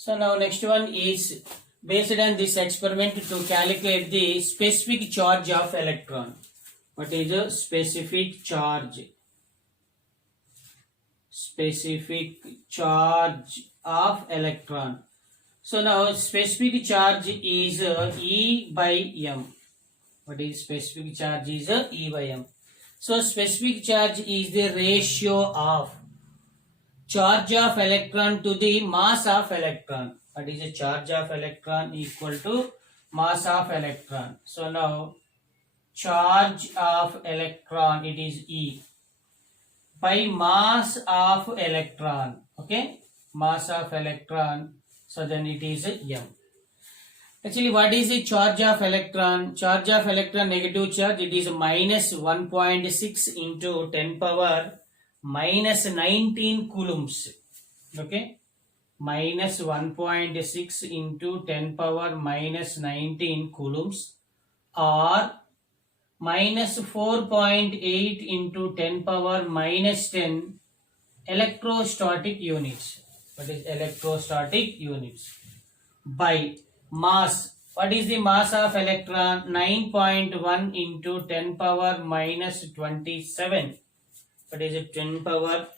So now next one is based on this experiment to calculate the specific charge of electron. What is a specific charge? Specific charge of electron. So now specific charge is E by M. What is specific charge is E by M. So specific charge is the ratio of charge of electron to the mass of electron. What is the charge of electron equal to mass of electron. So now charge of electron, it is E by mass of electron. Okay, mass of electron. So then it is M. Actually, what is the charge of electron? Charge of electron, negative charge, it is minus 1.6 into 10 power minus 19 coulombs. Okay, minus 1.6 into 10 power minus 19 coulombs, or minus 4.8 into 10 power minus 10 electrostatic units. What is electrostatic units? By mass. What is the mass of electron? 9.1 into 10 power minus 27. What is it? 10 power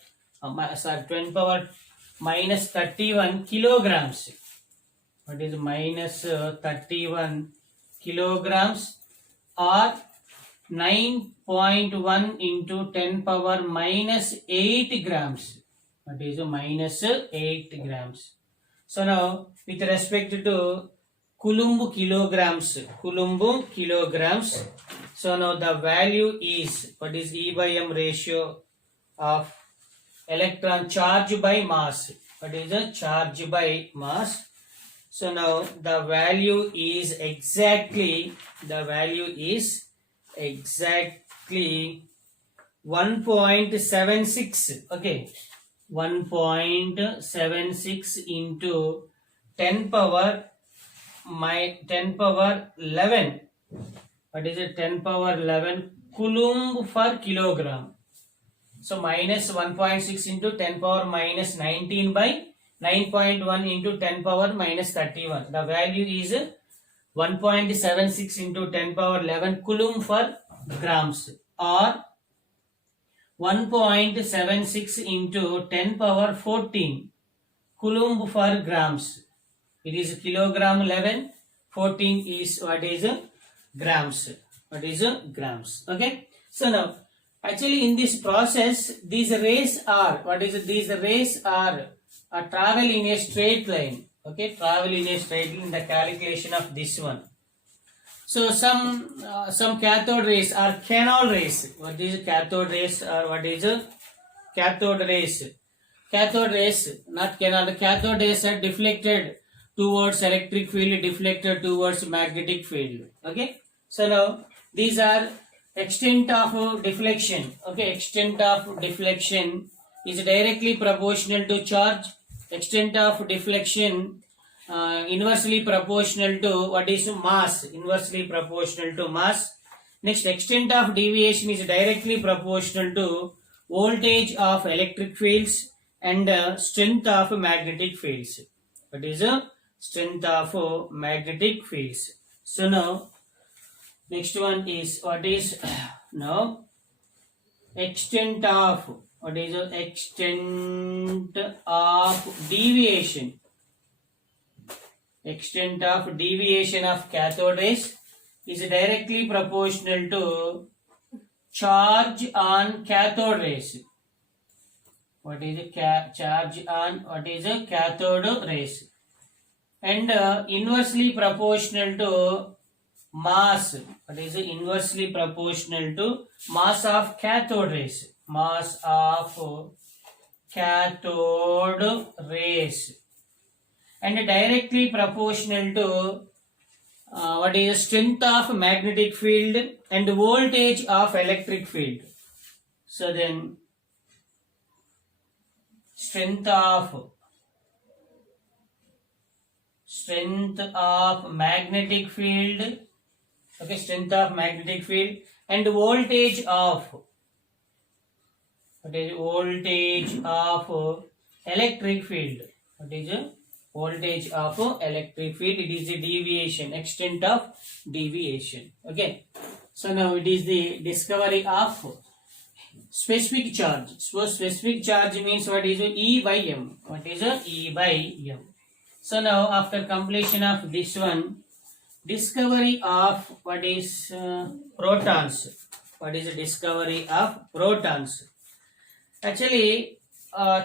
10 power minus 31 kilograms. What is minus 31 kilograms, or 9.1 into 10 power minus 8 grams. What is minus 8 grams. So now with respect to Coulomb kilograms. So now the value is, what is E by M ratio of electron charge by mass. What is the charge by mass? So now the value is exactly 1.76. Okay, 1.76 into 10 power 11. What is it? 10 power 11 coulomb per kilogram. So minus 1.6 into 10 power minus 19 by 9.1 into 10 power minus 31. The value is 1.76 into 10 power 11 coulomb per grams, or 1.76 into 10 power 14 coulomb per grams. It is kilogram 11, 14 is what is grams. What is grams? Okay. So now actually in this process these rays are, these rays are travel in a straight line. Okay, travel in a straight line in the calculation of this one. So some cathode rays are canal rays. What is cathode rays, or what is cathode rays? Cathode rays, not canal. The cathode rays are deflected towards electric field, deflected towards magnetic field. Okay. So now these are extent of deflection. Okay, extent of deflection is directly proportional to charge. Extent of deflection inversely proportional to what is mass. Inversely proportional to mass. Next, extent of deviation is directly proportional to voltage of electric fields and strength of magnetic fields. What is strength of magnetic fields? So now next one is, what is now extent of, what is the extent of deviation? Extent of deviation of cathode rays is directly proportional to charge on cathode rays. What is the charge on, what is a cathode rays, and inversely proportional to mass. What is inversely proportional to mass of cathode rays. Mass of cathode rays, and directly proportional to what is strength of magnetic field and voltage of electric field. So then strength of magnetic field. Okay, strength of magnetic field and voltage of, what is voltage of electric field. What is voltage of electric field. It is the deviation, extent of deviation. Okay. So now it is the discovery of specific charge. So specific charge means what is E by M. What is E by M? So now after completion of this one, discovery of what is protons. What is the discovery of protons? Actually,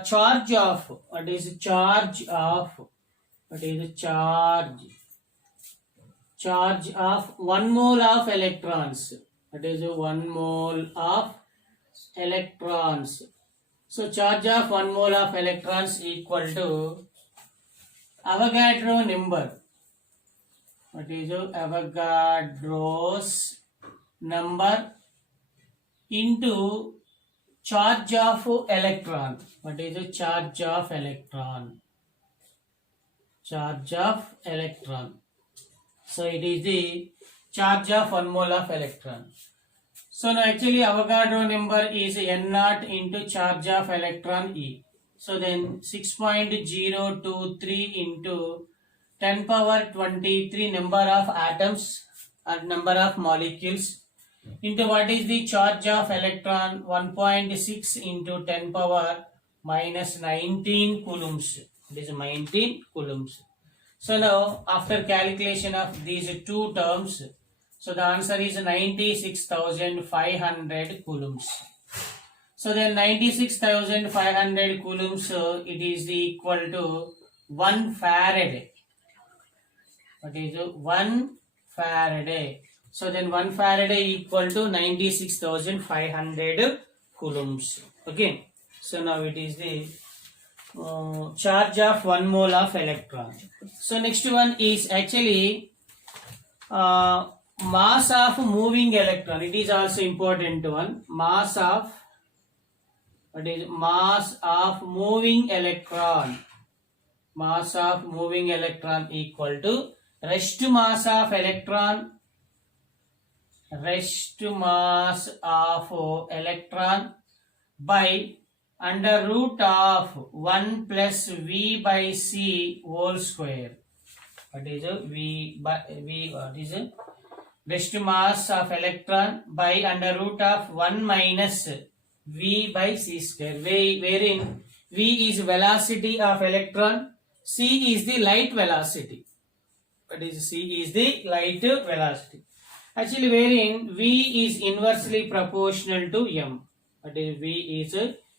charge of what is charge of what is charge of 1 mole of electrons. That is 1 mole of electrons. So charge of 1 mole of electrons equal to Avogadro number. What is Avogadro's number into charge of electron. What is the charge of electron? Charge of electron. So it is the charge of 1 mole of electron. So now actually Avogadro number is N0 into charge of electron E. So then 6.023 into 10 power 23 number of atoms or number of molecules into what is the charge of electron 1.6 into 10 power minus 19 coulombs. It is 19 coulombs. So now after calculation of these two terms, so the answer is 96,500 coulombs. So then 96,500 coulombs, it is equal to 1 Faraday. What is 1 Faraday? So then 1 Faraday equal to 96,500 coulombs. Okay. So now it is the charge of 1 mole of electron. So next one is actually mass of moving electron. It is also important one. Mass of what is mass of moving electron. Mass of moving electron equal to rest mass of electron. Rest mass of electron by under root of 1 plus V by C whole square. What is V by V? What is rest mass of electron by under root of 1 minus V by C square, wherein V is velocity of electron, C is the light velocity. What is C is the light velocity. Actually, wherein V is inversely proportional to M. What is V is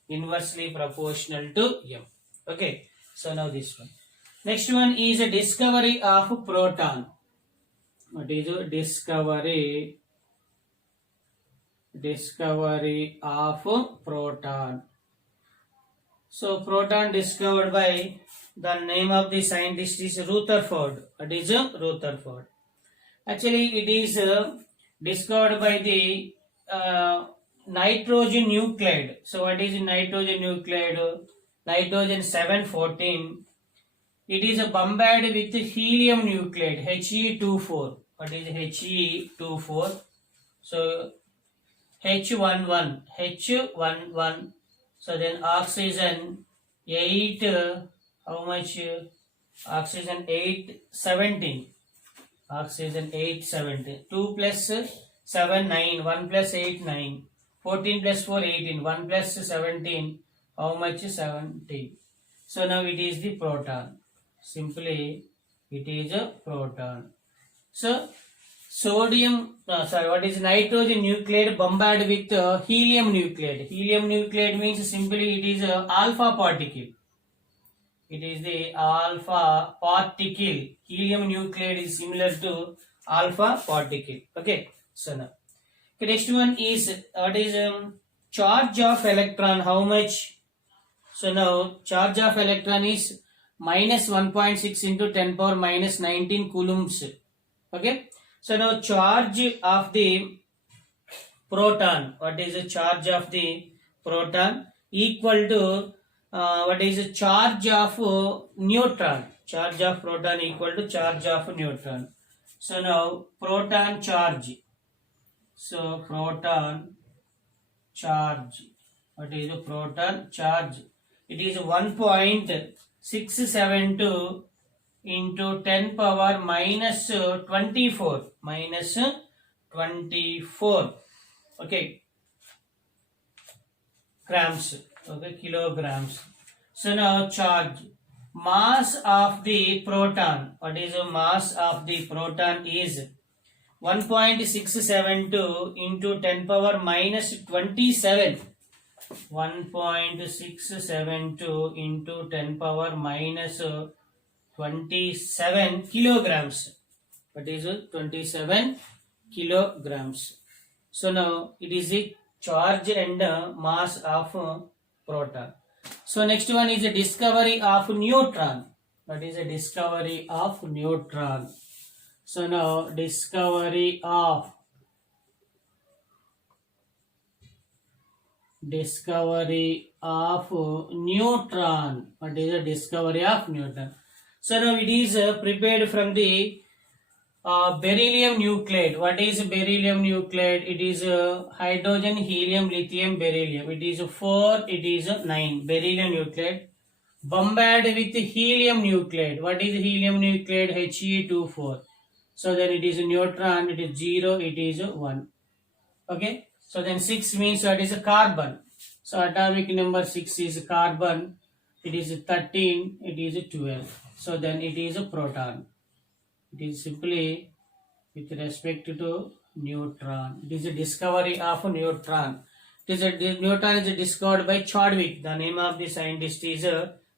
inversely proportional to M. Okay. So now this one. Next one is a discovery of proton. What is discovery of proton? So proton discovered by the name of the scientist is Rutherford. What is Rutherford? Actually, it is discovered by the nitrogen nuclide. So what is nitrogen nuclide? Nitrogen 714. It is bombarded with helium nuclide He24. What is He24? So H11. So then oxygen 8. How much? Oxygen 817. Oxygen 817. 2 plus 7 9. 1 plus 8 9. 14 plus 4 18. 1 plus 17. How much? 17. So now it is the proton. Simply it is a proton. So sodium, what is nitrogen nuclide bombarded with helium nuclide. Helium nuclide means simply it is a alpha particle. It is the alpha particle. Helium nuclide is similar to alpha particle. Okay. So now, okay, next one is what is charge of electron. How much? So now charge of electron is minus 1.6 into 10 power minus 19 coulombs. Okay. So now charge of the proton. What is the charge of the proton? Equal to what is the charge of neutron? Charge of proton equal to charge of neutron. So now proton charge. So proton charge. What is the proton charge? It is 1.672 into 10 power minus 24. Minus 24. Okay. Grams. Okay. Kilograms. So now charge. Mass of the proton. What is the mass of the proton is 1.672 into 10 power minus 27. 1.672 into 10 power minus 27 kilograms. What is 27 kilograms? So now it is a charge and mass of proton. So next one is a discovery of neutron. What is a discovery of neutron? So now discovery of neutron. What is the discovery of neutron? So now it is prepared from the beryllium nuclide. What is beryllium nuclide? It is hydrogen, helium, lithium, beryllium. It is 4, it is 9. Beryllium nuclide. Bombarded with helium nuclide. What is helium nuclide? He24. So then it is a neutron, it is 0, it is 1. Okay. So then 6 means what is a carbon. So atomic number 6 is carbon. It is 13, it is 12. So then it is a proton. It is simply with respect to neutron. It is a discovery of a neutron. Neutron is discovered by Chadwick. The name of the scientist is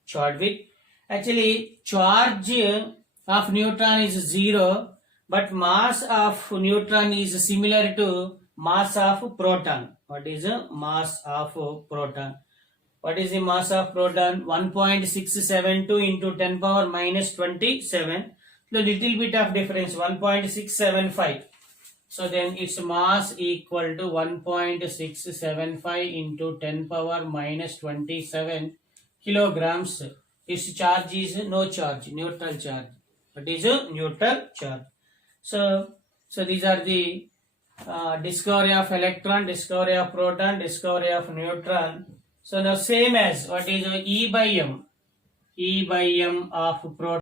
Chadwick. Actually, charge of neutron is 0, but mass of neutron is similar to mass of proton. What is the mass of proton? What is the mass of proton? 1.672 into 10 power minus 27. The little bit of difference, 1.675. So then its mass equal to 1.675 into 10 power minus 27 kilograms. Its charge is no charge, neutral charge. What is a neutral charge? So these are the discovery of electron, discovery of proton, discovery of neutron. So now same as what is E by M. E by M of proton.